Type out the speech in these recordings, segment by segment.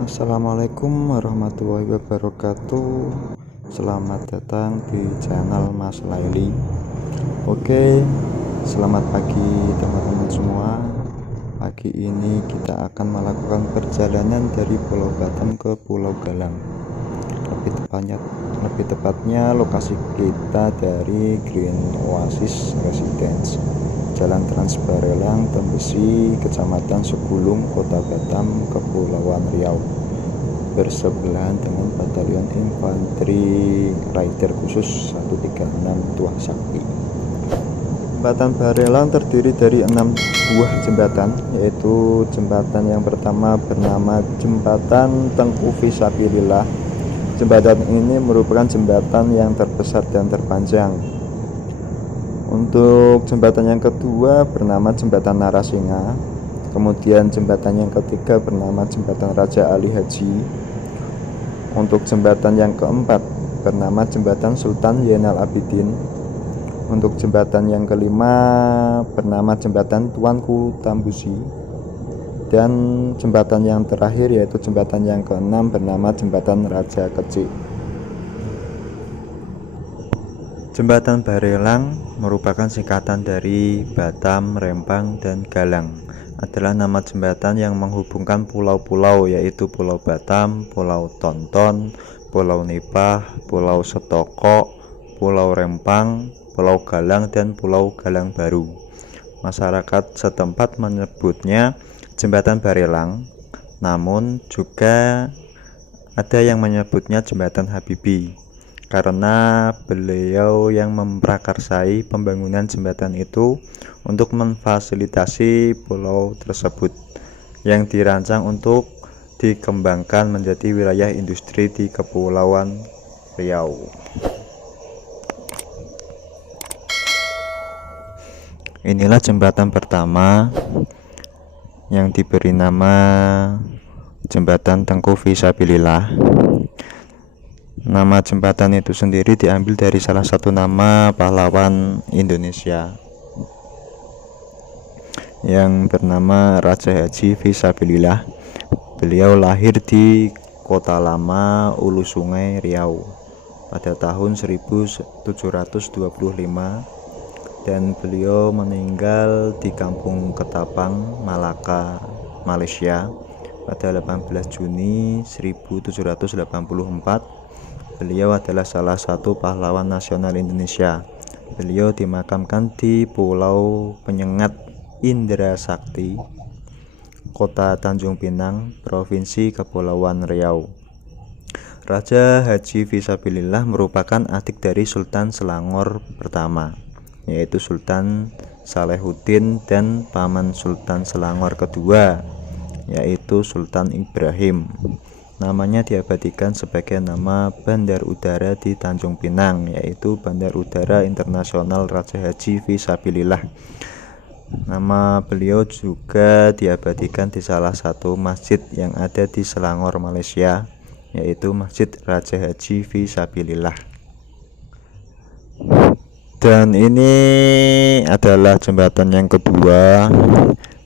Assalamualaikum warahmatullahi wabarakatuh. Selamat datang di channel Mas Laili. Oke, selamat pagi teman-teman semua. Pagi ini kita akan melakukan perjalanan dari Pulau Batam ke Pulau Galang. Lebih tepatnya lokasi kita dari Green Oasis Residence, Jalan Trans Barelang, Tembesi, Kecamatan Segulung, Kota Batam, Kepulauan Riau, bersebelahan dengan Batalion Infanteri Rider Khusus 136 Tuah Sakti. Jembatan Barelang terdiri dari 6 buah jembatan, yaitu jembatan yang pertama bernama Jembatan Tengku Fisabilillah. Jembatan ini merupakan jembatan yang terbesar dan terpanjang. Untuk jembatan yang kedua bernama Jembatan Narasinga. Kemudian jembatan yang ketiga bernama Jembatan Raja Ali Haji. Untuk jembatan yang keempat bernama Jembatan Sultan Zainal Abidin. Untuk jembatan yang kelima bernama Jembatan Tuanku Tambusi. Dan jembatan yang terakhir yaitu jembatan yang keenam bernama Jembatan Raja Kecik. Jembatan Barelang merupakan singkatan dari Batam, Rempang, dan Galang. Adalah nama jembatan yang menghubungkan pulau-pulau, yaitu Pulau Batam, Pulau Tonton, Pulau Nipah, Pulau Setoko, Pulau Rempang, Pulau Galang, dan Pulau Galang Baru. Masyarakat setempat menyebutnya Jembatan Barelang, namun juga ada yang menyebutnya Jembatan Habibie, karena beliau yang memprakarsai pembangunan jembatan itu untuk memfasilitasi pulau tersebut yang dirancang untuk dikembangkan menjadi wilayah industri di Kepulauan Riau. Inilah jembatan pertama yang diberi nama Jembatan Tengku Fisabilillah. Nama jembatan itu sendiri diambil dari salah satu nama pahlawan Indonesia yang bernama Raja Haji Fisabilillah. Beliau lahir di Kota Lama, Ulu Sungai, Riau pada tahun 1725 dan beliau meninggal di Kampung Ketapang, Malaka, Malaysia pada 18 Juni 1784. Beliau adalah salah satu pahlawan nasional Indonesia. Beliau dimakamkan di Pulau Penyengat Indra Sakti, Kota Tanjung Pinang, Provinsi Kepulauan Riau. Raja Haji Fisabilillah merupakan adik dari Sultan Selangor pertama, yaitu Sultan Salehuddin, dan paman Sultan Selangor kedua, yaitu Sultan Ibrahim. Namanya diabadikan sebagai nama Bandar Udara di Tanjung Pinang, yaitu Bandar Udara Internasional Raja Haji Fisabilillah. Nama beliau juga diabadikan di salah satu masjid yang ada di Selangor, Malaysia, yaitu Masjid Raja Haji Fisabilillah. Dan ini adalah jembatan yang kedua.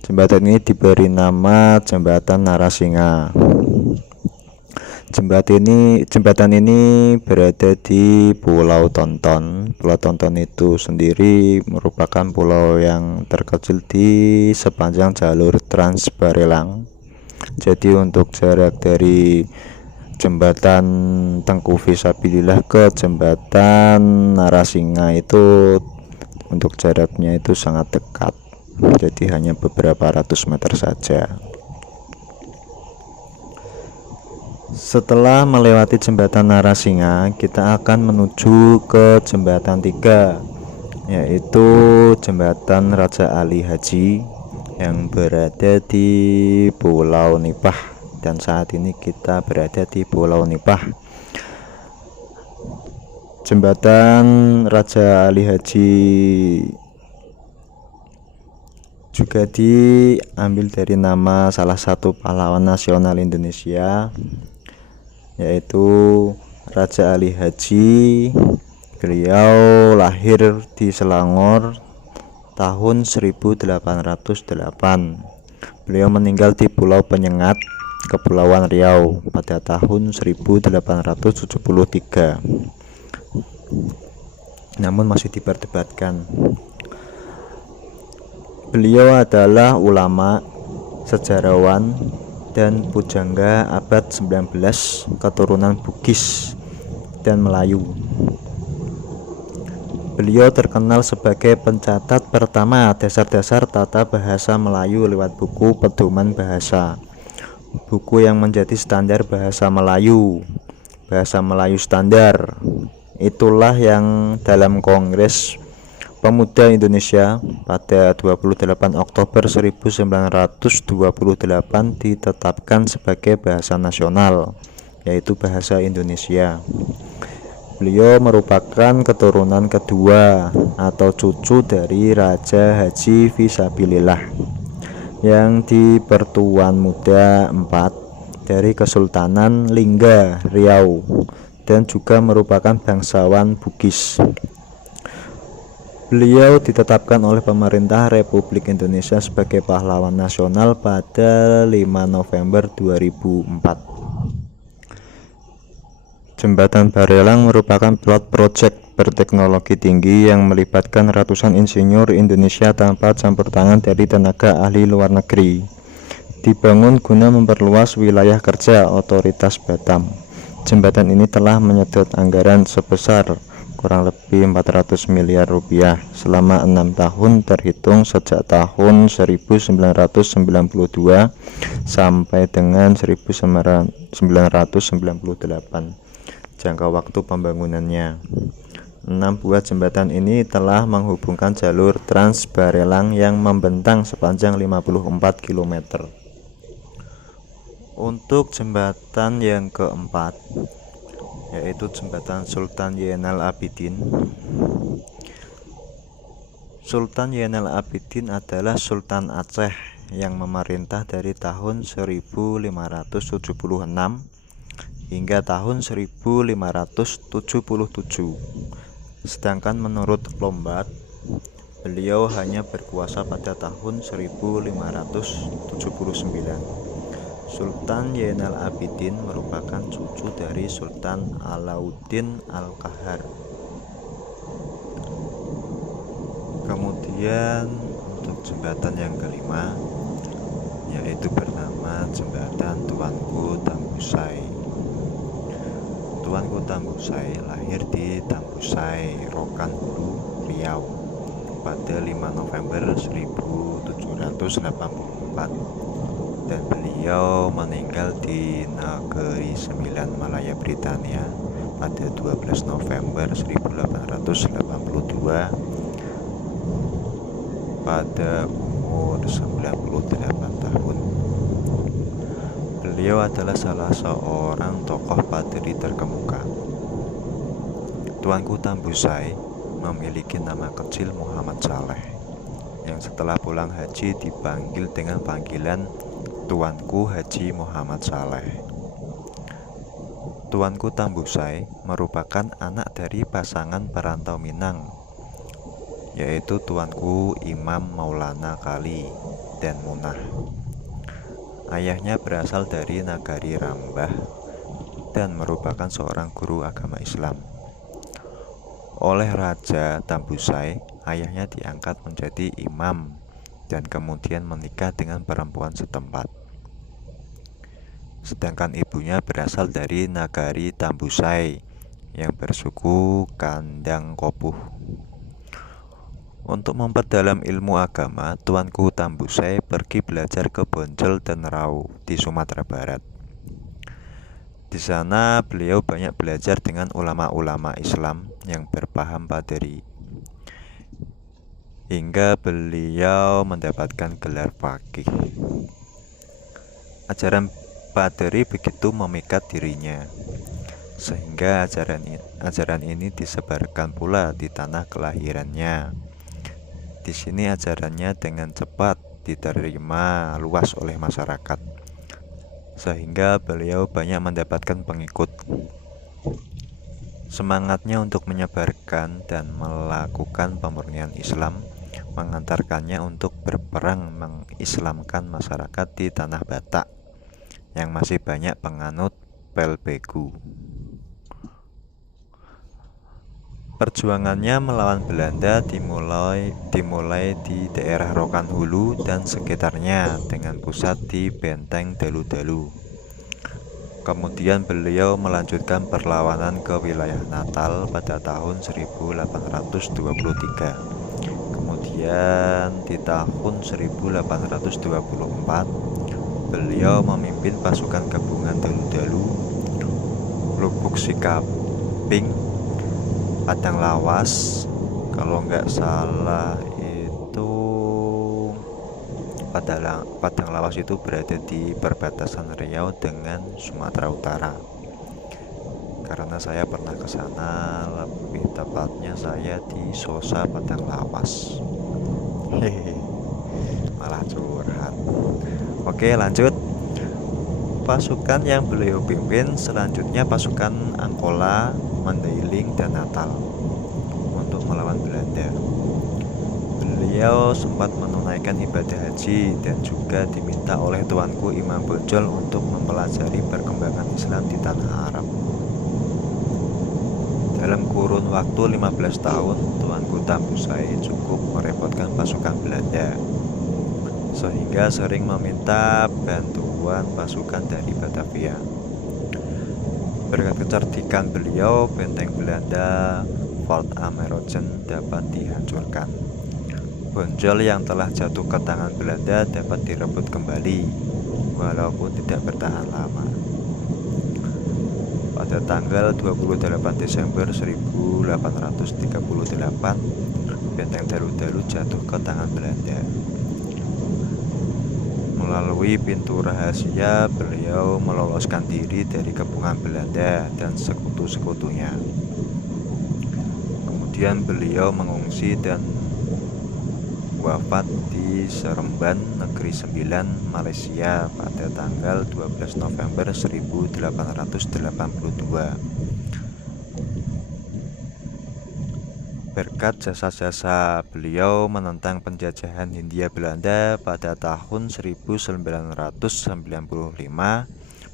Jembatan ini diberi nama Jembatan Narasinga. Jembatan ini berada di Pulau Tonton. Pulau Tonton itu sendiri merupakan pulau yang terkecil di sepanjang jalur Trans Barelang. Jadi untuk jarak dari Jembatan Tengku Fisabilillah ke Jembatan Narasinga itu untuk jaraknya itu sangat dekat, jadi hanya beberapa ratus meter saja. Setelah melewati Jembatan Narasinga, kita akan menuju ke Jembatan 3, yaitu Jembatan Raja Ali Haji yang berada di Pulau Nipah. Dan saat ini kita berada di Pulau Nipah. Jembatan Raja Ali Haji juga diambil dari nama salah satu pahlawan nasional Indonesia, yaitu Raja Ali Haji. Beliau lahir di Selangor tahun 1808. Beliau meninggal di Pulau Penyengat Kepulauan Riau pada tahun 1873. Namun masih diperdebatkan. Beliau adalah ulama, sejarawan, dan pujangga abad 19 keturunan Bugis dan Melayu. Beliau terkenal sebagai pencatat pertama dasar-dasar tata bahasa Melayu lewat buku Pedoman Bahasa, buku yang menjadi standar bahasa Melayu standar. Itulah yang dalam Kongres Pemuda Indonesia pada 28 Oktober 1928 ditetapkan sebagai bahasa nasional, yaitu bahasa Indonesia. Beliau merupakan keturunan kedua atau cucu dari Raja Haji Fisabilillah yang di Pertuan Muda IV dari Kesultanan Lingga Riau dan juga merupakan bangsawan Bugis. Beliau ditetapkan oleh pemerintah Republik Indonesia sebagai pahlawan nasional pada 5 November 2004. Jembatan Barelang merupakan pilot proyek berteknologi tinggi yang melibatkan ratusan insinyur Indonesia tanpa campur tangan dari tenaga ahli luar negeri. Dibangun guna memperluas wilayah kerja otoritas Batam. Jembatan ini telah menyedot anggaran sebesar kurang lebih 400 miliar rupiah selama 6 tahun terhitung sejak tahun 1992 sampai dengan 1998. Jangka waktu pembangunannya. 6 buah jembatan ini telah menghubungkan jalur Trans Barelang yang membentang sepanjang 54 km. Untuk jembatan yang keempat, yaitu jembatan Sultan Zainal Abidin. Sultan Zainal Abidin adalah Sultan Aceh yang memerintah dari tahun 1576 hingga tahun 1577. Sedangkan menurut Lombard, beliau hanya berkuasa pada tahun 1579. Sultan Zainal Abidin merupakan cucu dari Sultan Alauddin Al-Qahar. Kemudian untuk jembatan yang kelima, yaitu bernama Jembatan Tuanku Tambusai. Tuanku Tambusai lahir di Tambusai, Rokan Hulu, Riau pada 5 November 1784 dan beliau meninggal di Negeri Sembilan, Malaya, Britania pada 12 November 1882 pada umur 98 tahun. Beliau adalah salah seorang tokoh Padri terkemuka. Tuanku Tambusai memiliki nama kecil Muhammad Saleh, yang setelah pulang haji dipanggil dengan panggilan Tuanku Haji Muhammad Saleh. Tuanku Tambusai merupakan anak dari pasangan perantau Minang, yaitu Tuanku Imam Maulana Kali dan Munah. Ayahnya berasal dari Nagari Rambah dan merupakan seorang guru agama Islam. Oleh Raja Tambusai, ayahnya diangkat menjadi imam dan kemudian menikah dengan perempuan setempat. Sedangkan ibunya berasal dari Nagari Tambusai yang bersuku Kandang Kopuh. Untuk memperdalam ilmu agama, Tuanku Tambusai pergi belajar ke Boncol dan Rau di Sumatera Barat. Di sana beliau banyak belajar dengan ulama-ulama Islam yang berpaham Padri, hingga beliau mendapatkan gelar faqih. Ajaran Padri begitu memikat dirinya, sehingga ajaran ini disebarkan pula di tanah kelahirannya. Di sini ajarannya dengan cepat diterima luas oleh masyarakat, sehingga beliau banyak mendapatkan pengikut. Semangatnya untuk menyebarkan dan melakukan pemurnian Islam mengantarkannya untuk berperang mengislamkan masyarakat di tanah Batak yang masih banyak penganut Pelbegu. Perjuangannya melawan Belanda dimulai di daerah Rokan Hulu dan sekitarnya dengan pusat di Benteng Dalu-Dalu. Kemudian beliau melanjutkan perlawanan ke wilayah Natal pada tahun 1823. Kemudian di tahun 1824 beliau memimpin pasukan gabungan Dalu-Dalu, Lubuk Sikaping, Padang Lawas, kalau nggak salah itu Padang Lawas itu berada di perbatasan Riau dengan Sumatera Utara. Karena saya pernah ke sana, lebih tepatnya saya di Sosa Padang Lawas. Hehehe, malah curhat. Oke, lanjut. Pasukan yang beliau pimpin selanjutnya pasukan Angkola, Mandailing, dan Natal untuk melawan Belanda. Beliau sempat menunaikan ibadah haji dan juga diminta oleh Tuanku Imam Bonjol untuk mempelajari perkembangan Islam di tanah Arab. Dalam kurun waktu 15 tahun, Tuanku Tambusai cukup merepotkan pasukan Belanda, sehingga sering meminta bantuan pasukan dari Batavia. Berkat kecerdikan beliau, benteng Belanda Fort Amerongen dapat dihancurkan. Bonjol yang telah jatuh ke tangan Belanda dapat direbut kembali, walaupun tidak bertahan lama. Pada tanggal 28 Desember 1838, benteng Dalu-Dalu jatuh ke tangan Belanda. Melalui pintu rahasia, beliau meloloskan diri dari kepungan Belanda dan sekutu-sekutunya. Kemudian beliau mengungsi dan wafat di Seremban, Negeri Sembilan, Malaysia pada tanggal 12 November 1882. Berkat jasa-jasa beliau menentang penjajahan Hindia Belanda pada tahun 1995,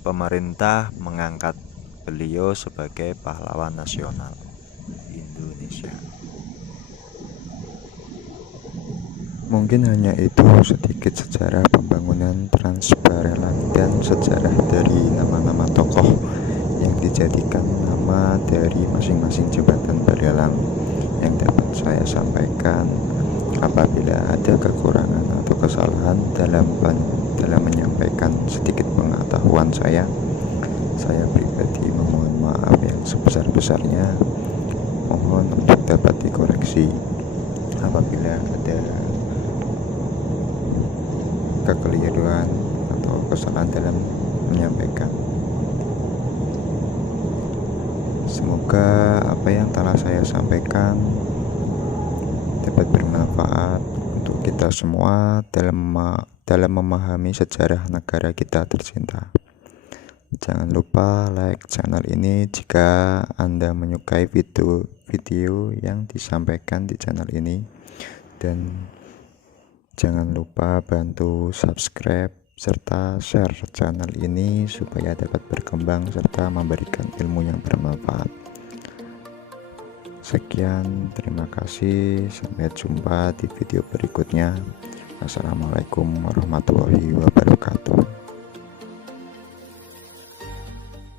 pemerintah mengangkat beliau sebagai pahlawan nasional Indonesia. Mungkin hanya itu sedikit sejarah pembangunan Transbarelang dan sejarah dari nama-nama tokoh yang dijadikan nama dari masing-masing jembatan Barelang yang dapat saya sampaikan. Apabila ada kekurangan atau kesalahan dalam menyampaikan sedikit pengetahuan saya pribadi memohon maaf yang sebesar-besarnya. Mohon untuk dapat dikoreksi apabila ada kekeliruan atau kesalahan dalam menyampaikan. Semoga apa yang telah saya sampaikan dapat bermanfaat untuk kita semua dalam memahami sejarah negara kita tercinta. Jangan lupa like channel ini jika Anda menyukai video yang disampaikan di channel ini, dan jangan lupa bantu subscribe serta share channel ini supaya dapat berkembang serta memberikan ilmu yang bermanfaat. Sekian, terima kasih, sampai jumpa di video berikutnya. Assalamualaikum warahmatullahi wabarakatuh.